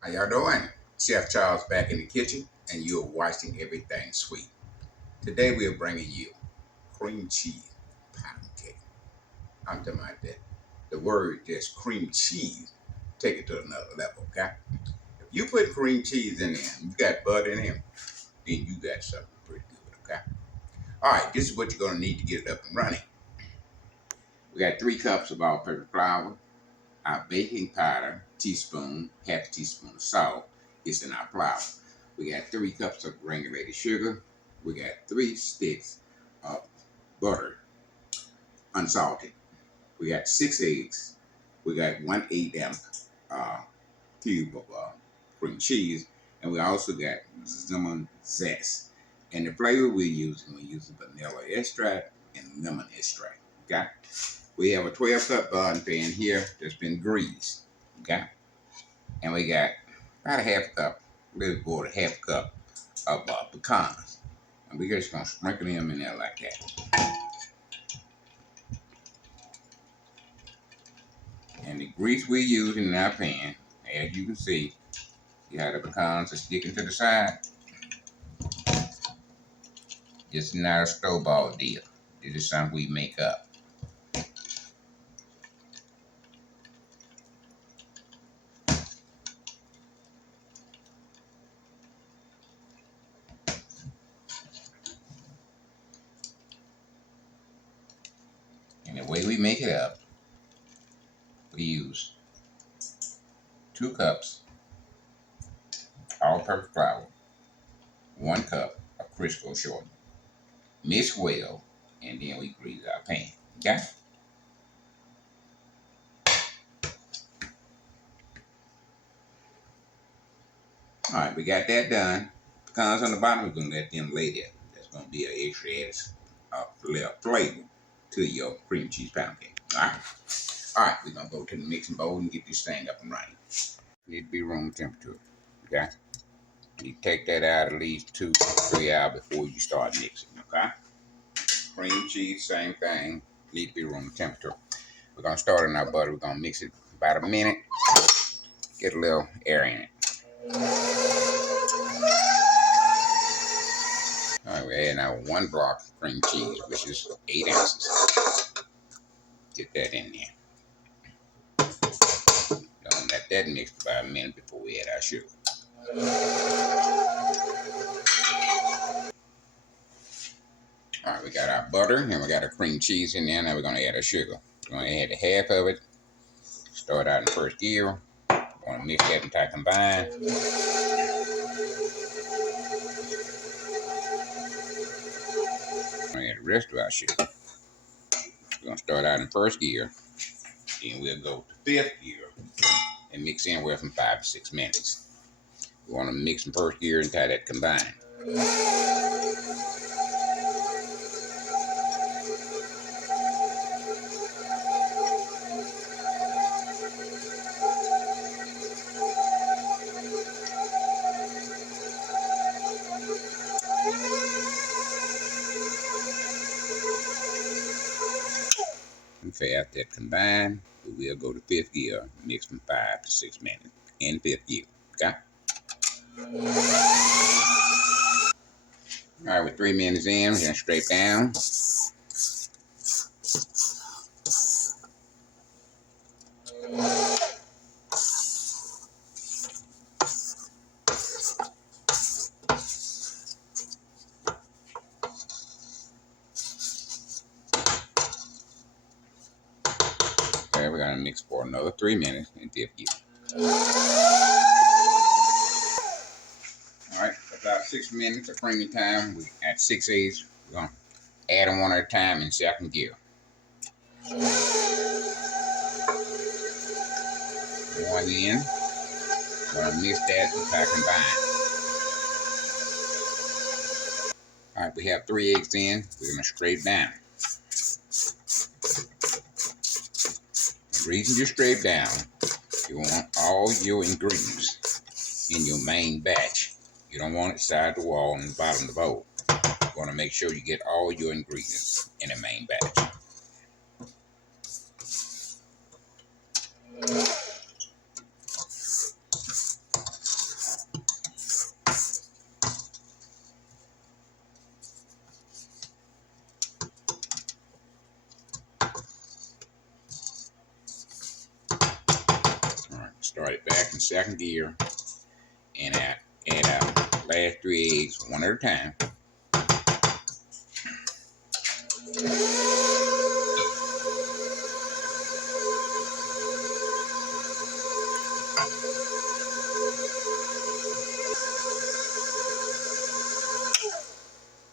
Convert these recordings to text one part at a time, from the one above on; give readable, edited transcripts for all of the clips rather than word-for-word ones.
How y'all doing? Chef Charles back in the kitchen, and you're watching Everything Sweet. Today we are bringing you cream cheese pound cake. I'm talking about that. The word just cream cheese. Take it to another level, okay? If you put cream cheese in there, you got butter in there, then you got something pretty good, okay? All right, this is what you're gonna need to get it up and running. We got 3 cups of all-purpose flour, our baking powder, teaspoon, half a teaspoon of salt is in our flour. We got 3 cups of granulated sugar. We got 3 sticks of butter, unsalted. We got 6 eggs. We got 1/8 ounce cube of cream cheese, and we also got lemon zest. And the flavor we're using vanilla extract and lemon extract. Okay. We have a 12-cup bun pan here that's been greased. Okay. And we got about a half cup, a little more than half cup of pecans. And we're just going to sprinkle them in there like that. And the grease we're using in our pan, as you can see, you have the pecans are sticking to the side. It's not a store-bought deal. This is something we make up. And the way we make it up, we use 2 cups all-purpose flour, 1 cup of Crisco shortening. Mix well, and then we grease our pan. Okay? All right, we got that done. Pecans on the bottom, we're going to let them lay there. That's going to be an extra added flavor to your cream cheese pound cake. All right, we're going to go to the mixing bowl and get this thing up and running. Need to be room temperature. Okay? You take that out at least 2 to 3 hours before you start mixing. Okay? Cream cheese, same thing. Need to be room temperature. We're going to start in our butter. We're going to mix it about a minute. Get a little air in it. All right, we're adding our 1 block of cream cheese, which is 8 ounces. Get that in there. Don't let that mix for about a minute before we add our sugar. All right, we got our butter and we got our cream cheese in there. Now we're going to add our sugar. We're going to add half of it. Start out in first gear. We're going to mix that until combined. We're going to add the rest of our sugar. We're going to start out in first gear. Then we'll go to 5th gear and mix anywhere from 5 to 6 minutes. We want to mix in first gear until that combined. And after that combined, we will go to 5th gear, mix from 5 to 6 minutes in 5th gear. Okay? All right, we're 3 minutes in, we're going to straight down. Okay, we're going to mix for another 3 minutes in 5th gear. All right, about 6 minutes of creaming time. We at 6 eggs. We're going to add them one at a time in 2nd gear. 1 in. We're going to mix that until combined. All right, we have 3 eggs in. We're going to scrape down. The reason you scrape down, you want all your ingredients in your main batch. You don't want it side the wall and the bottom of the bowl. You want to make sure you get all your ingredients in the main batch. Start it back in second gear and add our last 3 eggs one at a time.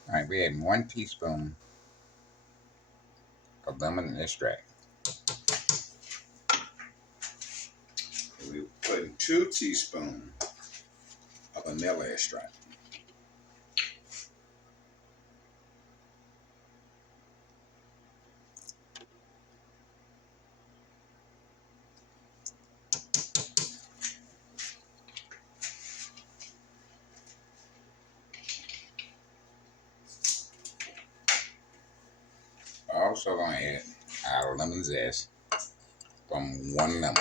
Alright, we're adding 1 teaspoon of lemon extract. We're putting 2 teaspoons of vanilla extract. Also going to add our lemon zest from 1 lemon.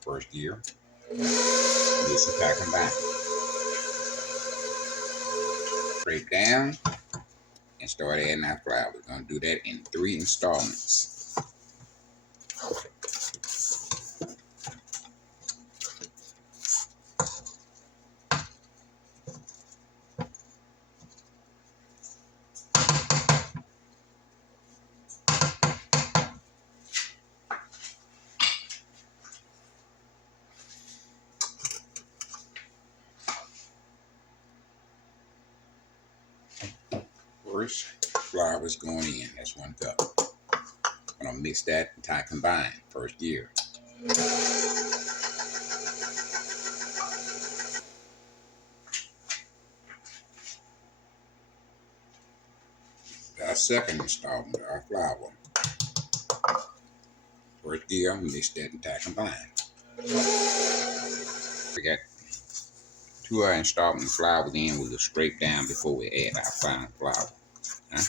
First gear, mix and pack combine. Scrape down and start adding our flour. We're going to do that in 3 installments. First, flour is going in. That's 1 cup. I'm going to mix that and tie combine. First gear. Our second installment, our flour. First gear, mix that and tie combine. We got 2 of our installment flour in. We'll scrape down before we add our final flour. Huh?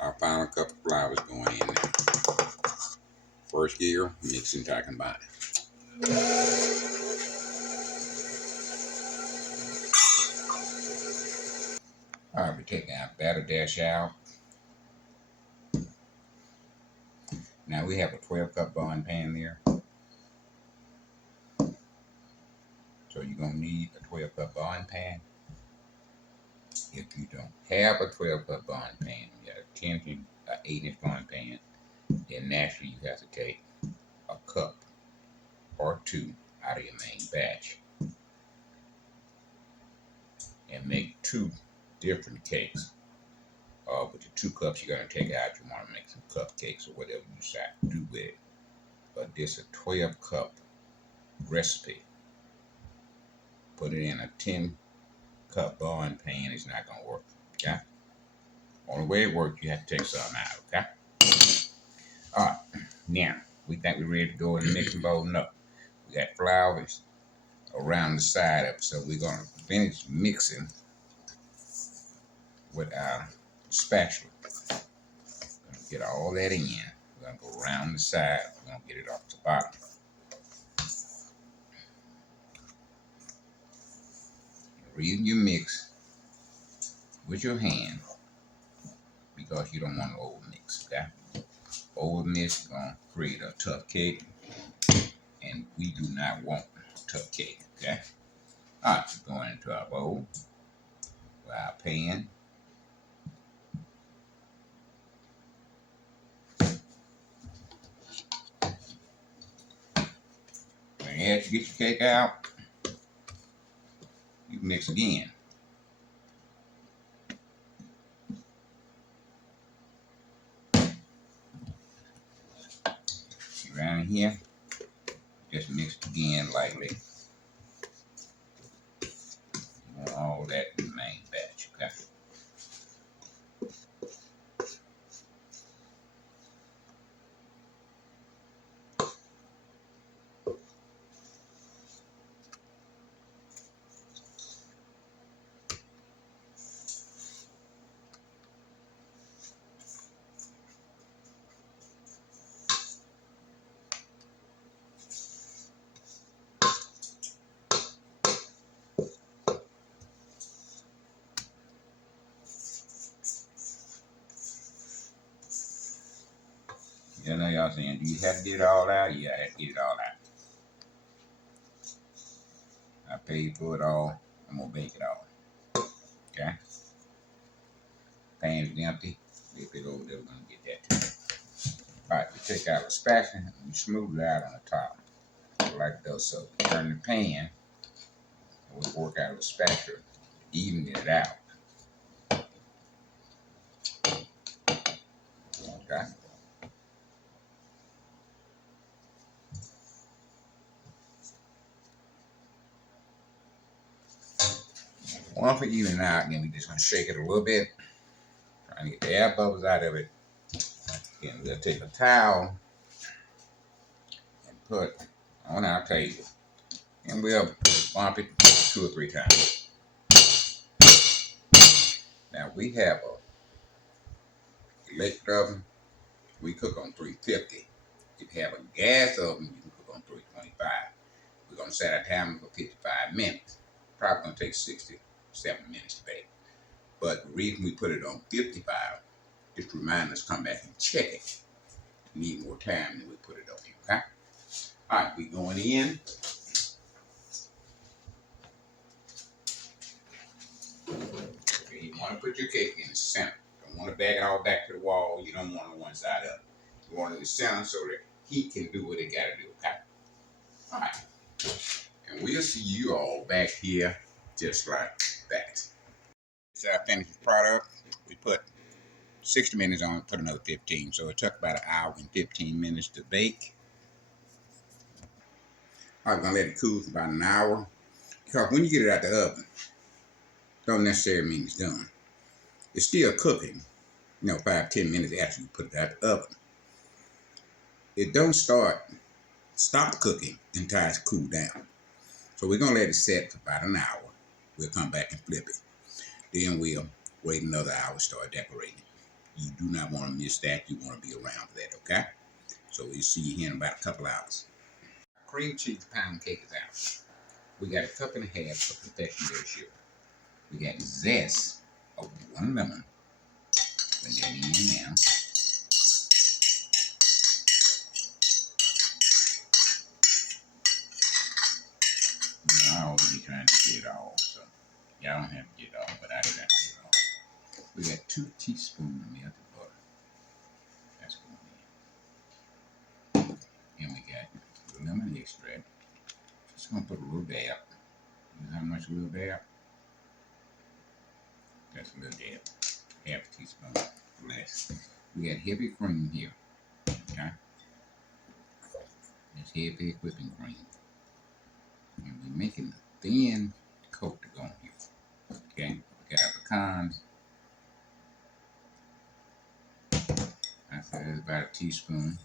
Our final cup of flour is going in now. First gear, mix and tie combine. Alright, we're taking our batter dash out. Now we have a 12-cup bundt pan there. So you're going to need a 12-cup bundt pan. If you don't have a 12-cup bundt pan, you got a 10 to 8-inch bundt pan, then naturally you have to take a cup or 2 out of your main batch and make 2 different cakes. With the 2 cups you're going to take out, you want to make some cupcakes or whatever you decide to do with it. But this is a 12-cup recipe. Put it in a 10-cup bundt pan, it's not going to work. Okay? Only way it works, you have to take some out. Okay? Alright, now we think we're ready to go in the mixing bowl. No, we got flours around the side of it, so we're going to finish mixing with our spatula. We're going to get all that in. We're going to go around the side. We're going to get it off the bottom. The reason you mix with your hand because you don't want to over mix. Okay? Over mix is going to create a tough cake, and we do not want a tough cake. Okay? Alright, we're going into our bowl with our pan. As you get your cake out, you mix again. Around here, just mix it again lightly. You want all that in the main batch, okay? I know y'all saying, do you have to get it all out? Yeah, I have to get it all out. I paid for it all. I'm gonna bake it all. Okay? Pan is empty. If it over there, we're gonna get that too. Alright, we take out the spatula and we smooth it out on the top. Like those. So we turn the pan and we work out with the spatula, even it out. Okay? Once we even it out, then we just gonna shake it a little bit, trying to get the air bubbles out of it. Then we'll take a towel and put on our table, and we'll bump it 2 or 3 times. Now we have a electric oven. We cook on 350. If you have a gas oven, you can cook on 325. We're gonna set our timer for 55 minutes. Probably gonna take 67 minutes to bake. But the reason we put it on 55 is to remind us to come back and check it. We need more time than we put it on here, okay? All right, we going in. Okay, you want to put your cake in the center. Don't want to bag it all back to the wall. You don't want it on one side up. You want it in the center so that heat can do what it got to do, okay? All right. And we'll see you all back here just like that. This is our finished product. We put 60 minutes on it, put another 15. So it took about an hour and 15 minutes to bake. I'm going to let it cool for about an hour. Because when you get it out the oven, don't necessarily mean it's done. It's still cooking, 5-10 minutes after you put it out the oven. It don't stop cooking until it's cooled down. So we're going to let it set for about an hour. We'll come back and flip it. Then we'll wait another hour, start decorating. You do not want to miss that. You want to be around for that, okay? So we'll see you here in about a couple hours. Cream cheese pound cake is out. We got a cup and a half of confectionery sugar. We got zest of 1 lemon. Put that in now. I always be trying to get it all, so y'all don't have to get it all, but I do have to get it all. We got 2 teaspoons of melted butter. That's going in. And we got lemon extract. Just gonna put a little dab. You know how much a little dab? That's a little dab. Half a teaspoon less. We got heavy cream here. Okay? It's heavy whipping cream. And we're making a thin coat to go on here. Okay? We got our pecans. I said it's about a teaspoon.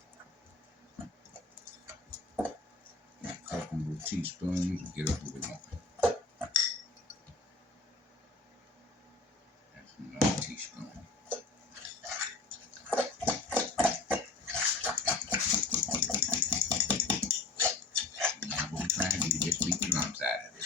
A couple of teaspoons to get up what we want. That's another teaspoon. Now what we're trying to do is just beat the lumps out of it.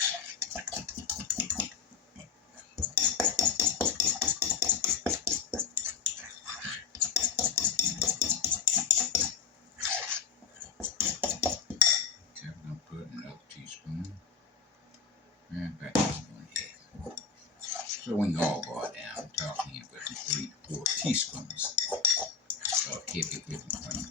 Okay, we're going to put another teaspoon. And about a teaspoon and a half. So when you all go down, we're talking anywhere from 3 to 4 teaspoons of heavy whipping cream.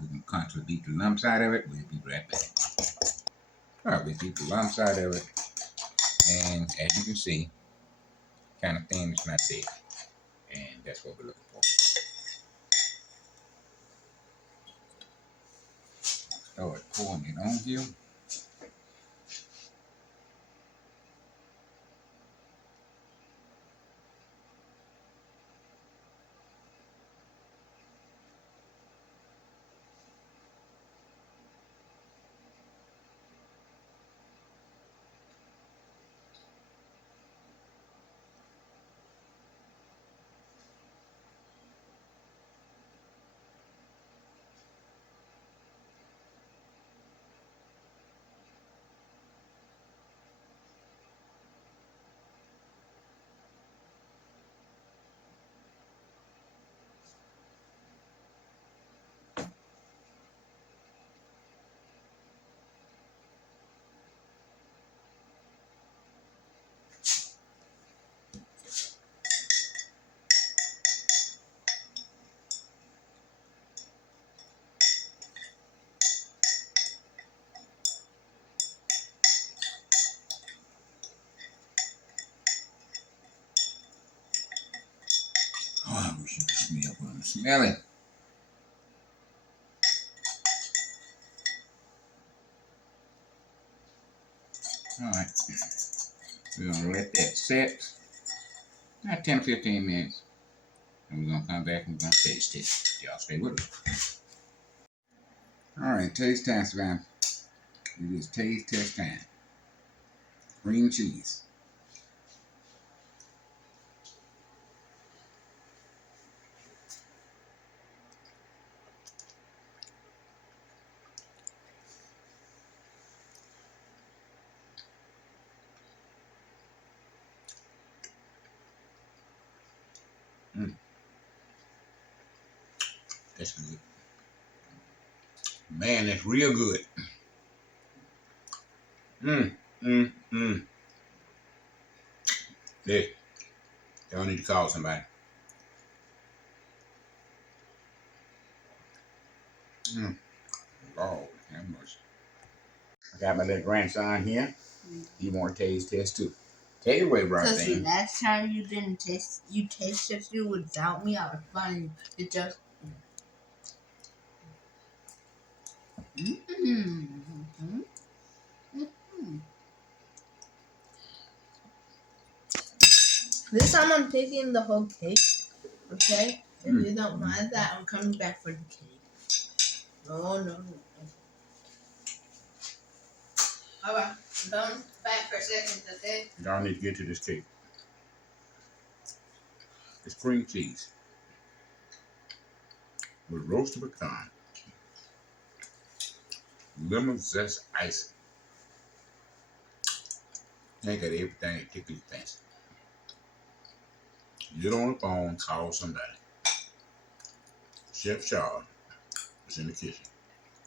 We can constantly beat the lumps out of it. We'll be right back. Alright, we beat the lumps out of it. And as you can see, kind of thin, it's not thick. And that's what we're looking for. Start pouring it on here. Me up on the smelling. Alright. We're gonna let that set. About 10 or 15 minutes. And we're gonna come back and we're gonna taste it. Y'all stay with us. Alright, taste time, Savannah. It is taste test time. Cream cheese. That's good. Man, that's real good. This, y'all need to call somebody. Lord, have mercy. I got my little grandson here. He want to taste test too. Take it away, brother. Because the last time you didn't taste, you tasted it without me, I was fine. It just. This time I'm taking the whole cake. Okay? If you don't mind that, I'm coming back for the cake. No. Alright, I'm coming back for a second, okay? Y'all need to get to this cake. It's cream cheese with roasted pecan, lemon zest icing. They got everything that tickles fancy. Get on the phone, call somebody. Chef Charles was in the kitchen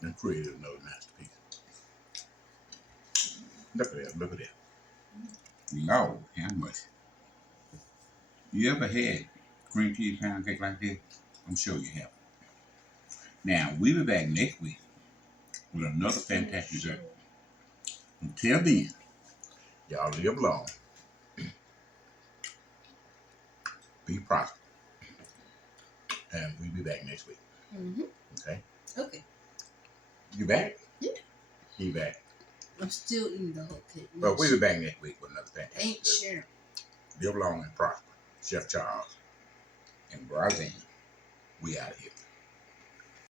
and created another masterpiece. Look at that, look at that. Lord, how much? You ever had cream cheese pound cake like this? I'm sure you have. Now, we'll be back next week with another fantastic dessert. Until then, y'all live long. Be prosperous. And we'll be back next week. Okay? Okay. You back? Yeah. You back. I'm still eating the whole cake. But we'll be back next week with another fantastic Ain't dessert. sure. Live long and prosper. Chef Charles and Brazine. We out of here.